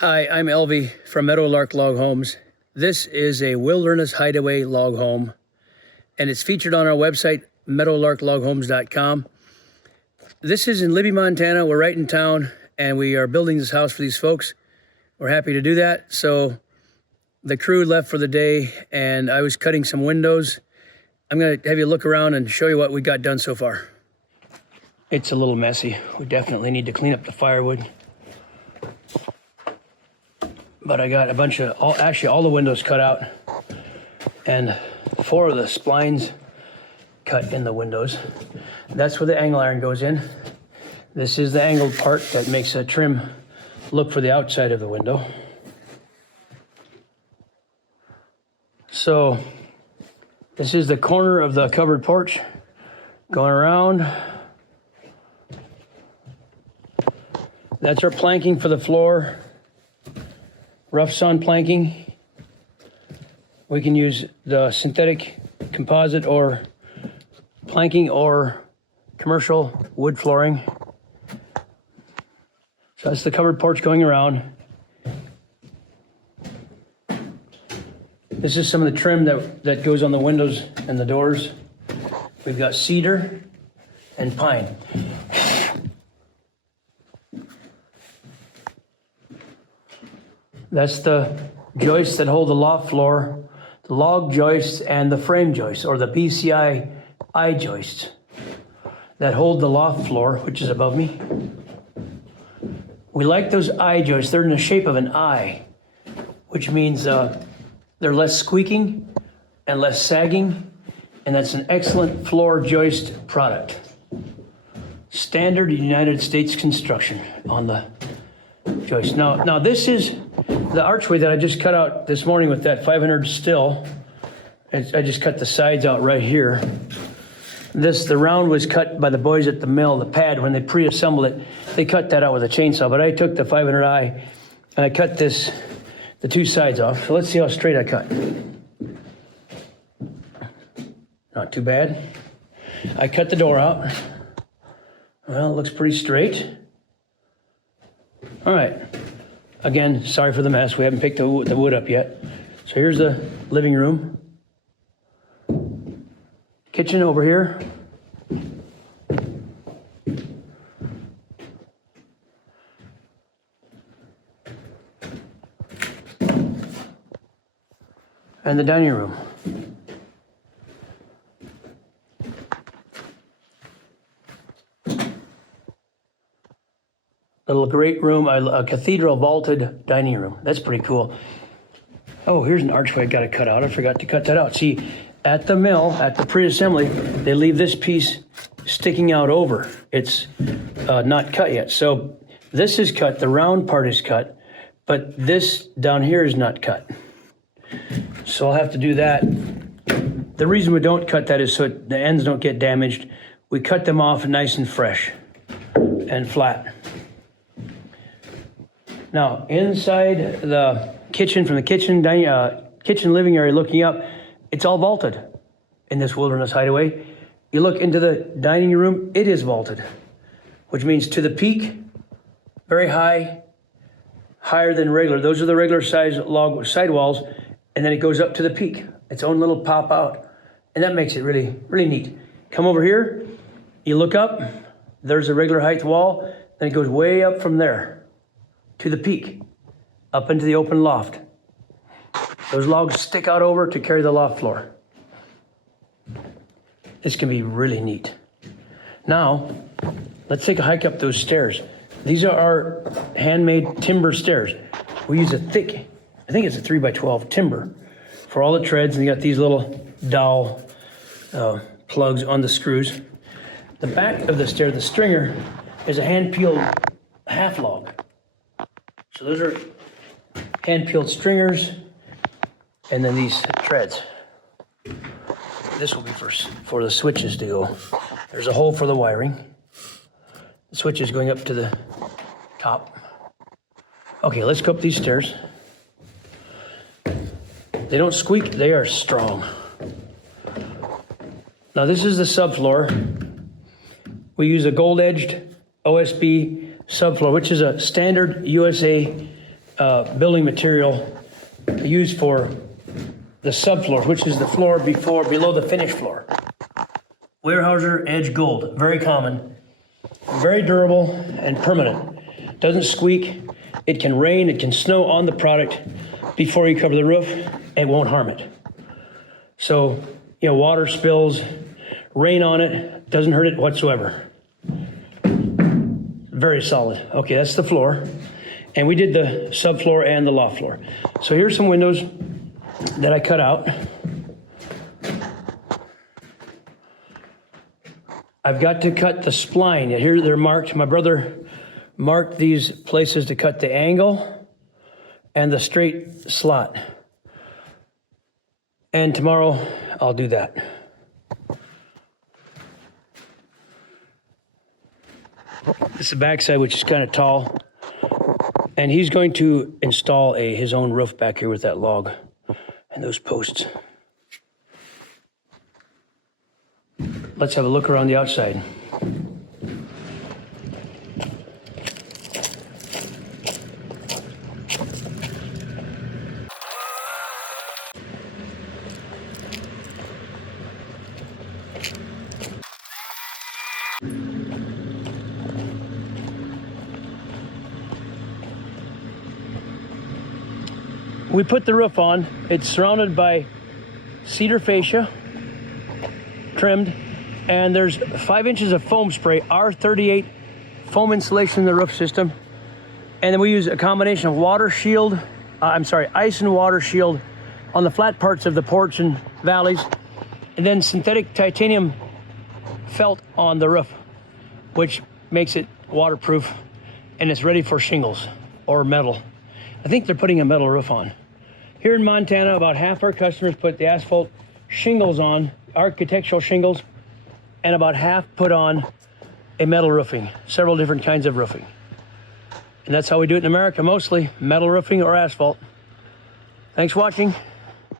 Hi, I'm Elvie from Meadowlark Log Homes. This is a Wilderness Hideaway log home, and it's featured on our website, meadowlarkloghomes.com. This is in Libby, Montana. We're right in town, and we are building this house for these folks. We're happy to do that. So the crew left for the day, and I was cutting some windows. I'm going to have you look around and show you what we got done so far. It's a little messy. We definitely need to clean up the firewood. But I got a bunch of, all the windows cut out and 4 of the splines cut in the windows. That's where the angle iron goes in. This is the angled part that makes a trim look for the outside of the window. So this is the corner of the covered porch going around. That's our planking for the floor. Rough sawn planking. We can use the synthetic composite or planking or commercial wood flooring. So that's the covered porch going around. This is some of the trim that goes on the windows and the doors. We've got cedar and pine. That's the joists that hold the loft floor, the log joists and the frame joists, or the BCI I joists that hold the loft floor, which is above me. We like those I joists. They're in the shape of an I, which means they're less squeaking and less sagging, and that's an excellent floor joist product. Standard United States construction on the joist. Now this is the archway that I just cut out this morning with that 500 still. I just cut the sides out right here. The round was cut by the boys at the mill, the pad, when they pre-assembled it. They cut that out with a chainsaw, but I took the 500i and I cut the 2 sides off. So let's see how straight I cut. Not too bad. I cut the door out. Well, it looks pretty straight. All right. Again, sorry for the mess. We haven't picked the wood up yet. So here's the living room. Kitchen over here. And the dining room. Little great room, a cathedral vaulted dining room. That's pretty cool. Oh, here's an archway I got to cut out. I forgot to cut that out. See, at the mill, at the pre-assembly, they leave this piece sticking out over. It's not cut yet. So this is cut, the round part is cut, but this down here is not cut. So I'll have to do that. The reason we don't cut that is so the ends don't get damaged. We cut them off nice and fresh and flat. Now, inside the kitchen, from the kitchen living area looking up, it's all vaulted in this Wilderness Hideaway. You look into the dining room, it is vaulted, which means to the peak, very high, higher than regular. Those are the regular size log sidewalls, and then it goes up to the peak, its own little pop out, and that makes it really, really neat. Come over here, you look up, there's a regular height wall, then it goes way up from there to the peak, up into the open loft. Those logs stick out over to carry the loft floor. This can be really neat. Now, let's take a hike up those stairs. These are our handmade timber stairs. We use a thick, I think it's a 3x12 timber for all the treads, and you got these little dowel plugs on the screws. The back of the stair, the stringer, is a hand-peeled half log. So those are hand-peeled stringers, and then these treads. This will be for the switches to go. There's a hole for the wiring. The switch is going up to the top. Okay, let's go up these stairs. They don't squeak, they are strong. Now this is the subfloor. We use a gold-edged OSB subfloor, which is a standard USA building material used for the subfloor, which is the floor below the finished floor. Weyerhaeuser Edge Gold, very common, very durable and permanent. Doesn't squeak. It can rain, it can snow on the product before you cover the roof. It won't harm it. So, you know, water spills, rain on it, doesn't hurt it whatsoever. Very solid. Okay, that's the floor. And we did the subfloor and the loft floor. So here's some windows that I cut out. I've got to cut the spline. Here they're marked. My brother marked these places to cut the angle and the straight slot. And tomorrow I'll do that. This is the backside, which is kind of tall. And he's going to install his own roof back here with that log and those posts. Let's have a look around the outside. We put the roof on. It's surrounded by cedar fascia, trimmed, and there's 5 inches of foam spray, R38 foam insulation in the roof system. And then we use a combination of ice and water shield on the flat parts of the porch and valleys, and then synthetic titanium felt on the roof, which makes it waterproof, and it's ready for shingles or metal. I think they're putting a metal roof on. Here in Montana, about half our customers put the asphalt shingles on, architectural shingles, and about half put on a metal roofing, several different kinds of roofing. And that's how we do it in America, mostly metal roofing or asphalt. Thanks for watching.